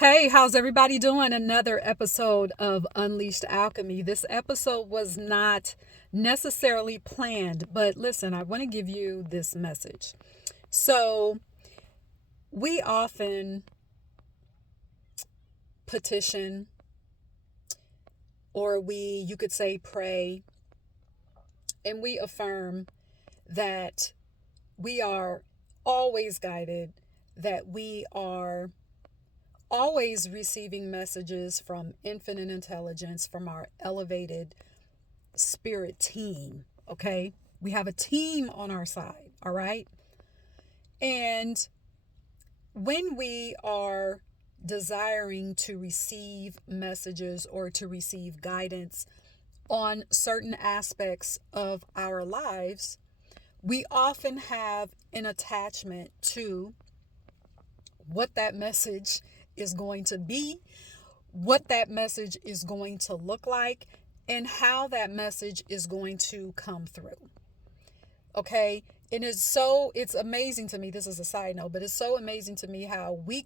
Hey, how's everybody doing? Another episode of Unleashed Alchemy. This episode was not necessarily planned, but listen, I want to give you this message. So, we often petition, or you could say, pray, and we affirm that we are always guided, that we are always receiving messages from infinite intelligence, from our elevated spirit team. Okay, we have a team on our side. All right, and when we are desiring to receive messages or to receive guidance on certain aspects of our lives, we often have an attachment to what that message is going to be, what that message is going to look like, and how that message is going to come through. Okay? It's amazing to me. This is a side note, but it's so amazing to me how we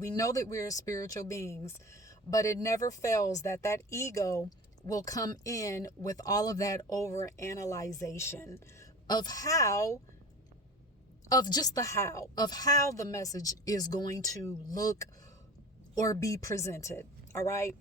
know that we're spiritual beings, but it never fails that ego will come in with all of that over analyzation of how the message is going to look or be presented. All right.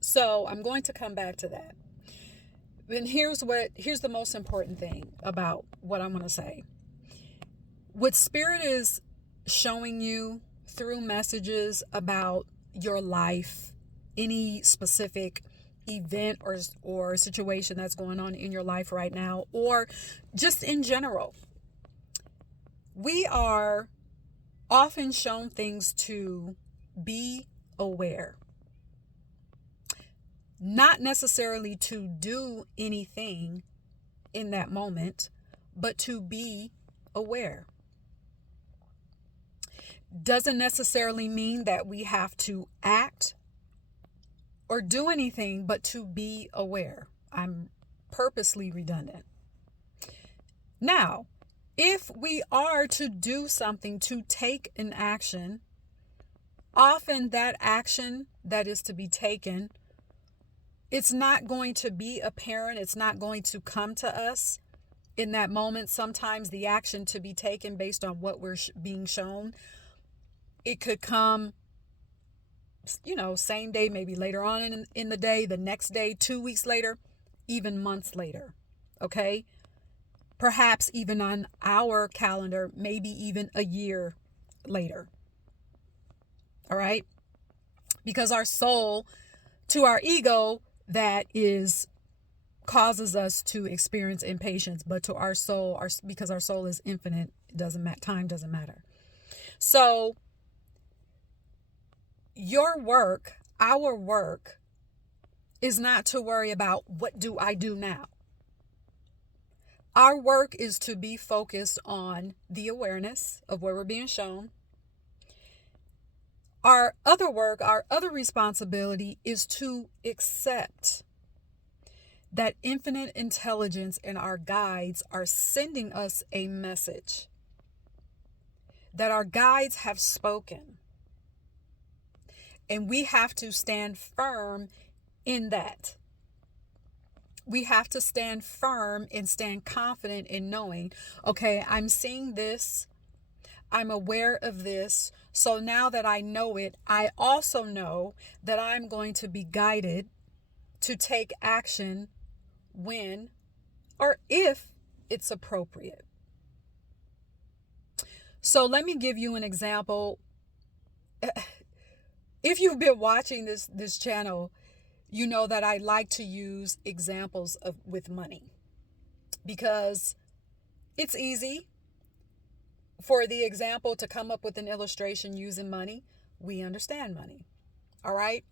So I'm going to come back to that. And here's the most important thing about what I'm going to say. What spirit is showing you through messages about your life, any specific event or situation that's going on in your life right now, or just in general, we are often shown things to be aware. Not necessarily to do anything in that moment, but to be aware. Doesn't necessarily mean that we have to act or do anything, but to be aware. I'm purposely redundant. Now, if we are to do something, to take an action, often that action that is to be taken, it's not going to be apparent. It's not going to come to us in that moment. Sometimes the action to be taken based on what we're being shown, it could come, same day, maybe later on in the day, the next day, 2 weeks later, even months later. Okay. Perhaps even on our calendar, maybe even a year later. All right. Because our soul, to our ego, that is causes us to experience impatience, but to our soul, because our soul is infinite, it doesn't matter. Time doesn't matter. So our work is not to worry about what do I do now. Our work is to be focused on the awareness of where we're being shown. Our other responsibility is to accept that infinite intelligence and our guides are sending us a message, that our guides have spoken. And we have to stand firm in that. We have to stand firm and stand confident in knowing, okay, I'm seeing this. I'm aware of this. So now that I know it, I also know that I'm going to be guided to take action when or if it's appropriate. So let me give you an example. If you've been watching this channel, you know that I like to use examples with money, because it's easy for the example to come up with an illustration using money. We understand money. All right.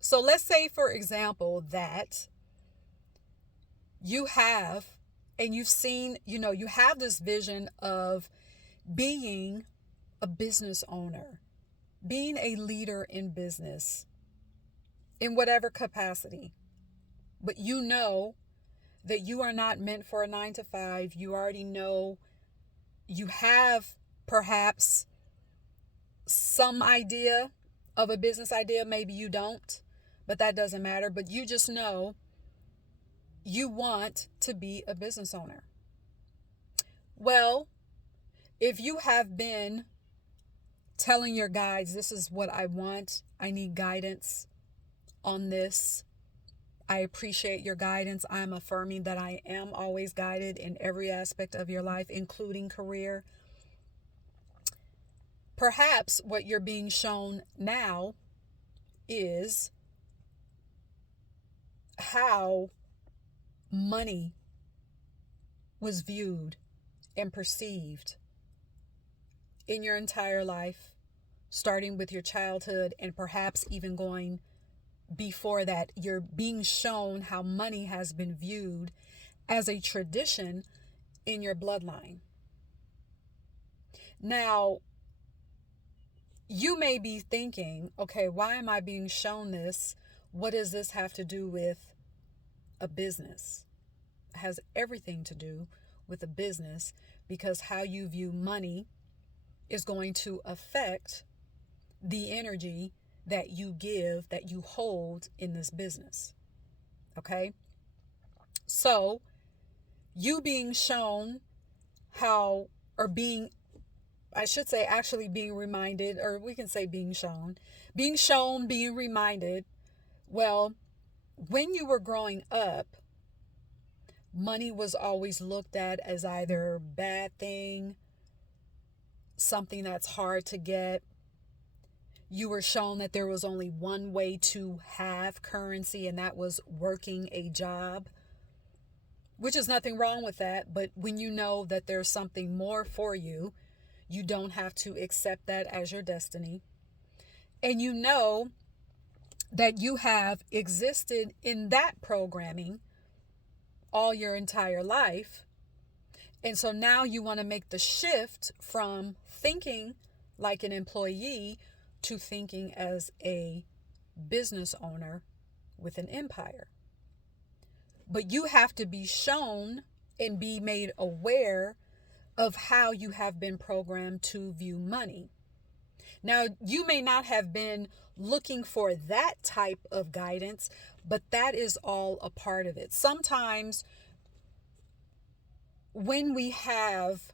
So let's say, for example, that you have, and you've seen, you have this vision of being a business owner, being a leader in business in whatever capacity. But you know that you are not meant for a 9 to 5. You already know you have perhaps some idea of a business idea. Maybe you don't, but that doesn't matter. But you just know you want to be a business owner. Well, if you have been telling your guides, this is what I want, I need guidance on this, I appreciate your guidance, I'm affirming that I am always guided in every aspect of your life, including career. Perhaps what you're being shown now is how money was viewed and perceived in your entire life, starting with your childhood and perhaps even going before that. You're being shown how money has been viewed as a tradition in your bloodline. Now, you may be thinking, okay, why am I being shown this? What does this have to do with a business? It has everything to do with a business, because how you view money is going to affect the energy that you give, that you hold in this business. Okay? So, you being shown how, or being, I should say actually being reminded, or we can say being shown, being reminded, well, when you were growing up, money was always looked at as either a bad thing, something that's hard to get. You were shown that there was only one way to have currency, and that was working a job, which is nothing wrong with that. But when you know that there's something more for you, you don't have to accept that as your destiny. And you know that you have existed in that programming all your entire life. And so now you want to make the shift from thinking like an employee to thinking as a business owner with an empire. But you have to be shown and be made aware of how you have been programmed to view money. Now, you may not have been looking for that type of guidance, but that is all a part of it. Sometimes when we have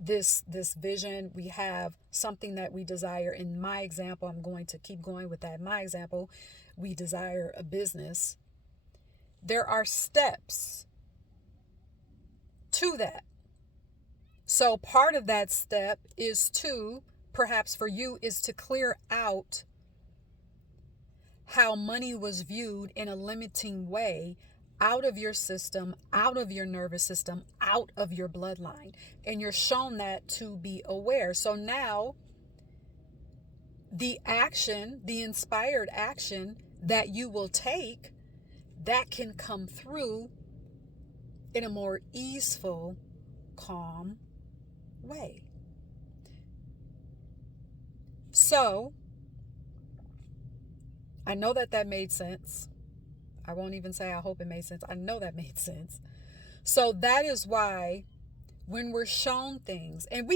this vision, we have something that we desire. In my example, I'm going to keep going with that. In my example, we desire a business. There are steps to that. So part of that step is to, perhaps for you, is to clear out how money was viewed in a limiting way out of your system, out of your nervous system, out of your bloodline. And you're shown that to be aware. So now the action, the inspired action that you will take, that can come through in a more easeful, calm way. So I know that made sense. I won't even say I hope it made sense. I know that made sense. So that is why when we're shown things, and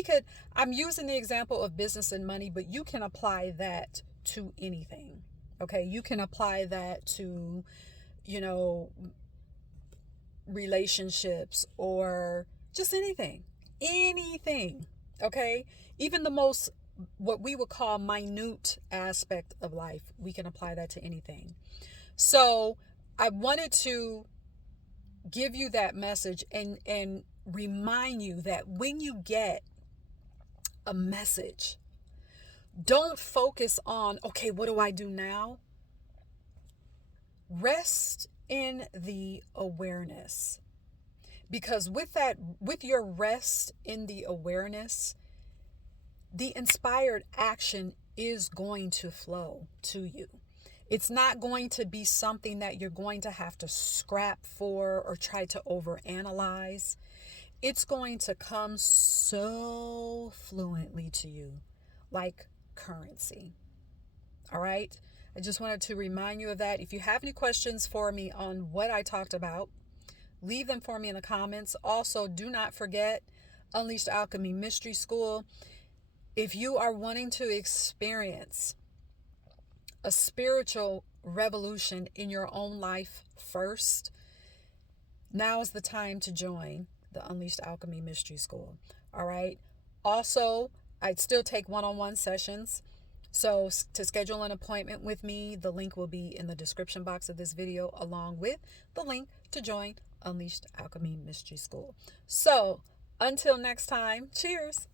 I'm using the example of business and money, but you can apply that to anything. Okay, you can apply that to, relationships or just anything. Okay, even the most, what we would call minute aspect of life, we can apply that to anything. So I wanted to give you that message and remind you that when you get a message, don't focus on, okay, what do I do now? Rest in the awareness. Because with your rest in the awareness, the inspired action is going to flow to you. It's not going to be something that you're going to have to scrap for or try to overanalyze. It's going to come so fluently to you, like currency. All right? I just wanted to remind you of that. If you have any questions for me on what I talked about, leave them for me in the comments. Also, do not forget Unleashed Alchemy Mystery School. If you are wanting to experience a spiritual revolution in your own life first, now is the time to join the Unleashed Alchemy Mystery School. All right. Also, I'd still take one-on-one sessions. So to schedule an appointment with me, the link will be in the description box of this video, along with the link to join Unleashed Alchemy Mystery School. So until next time, cheers.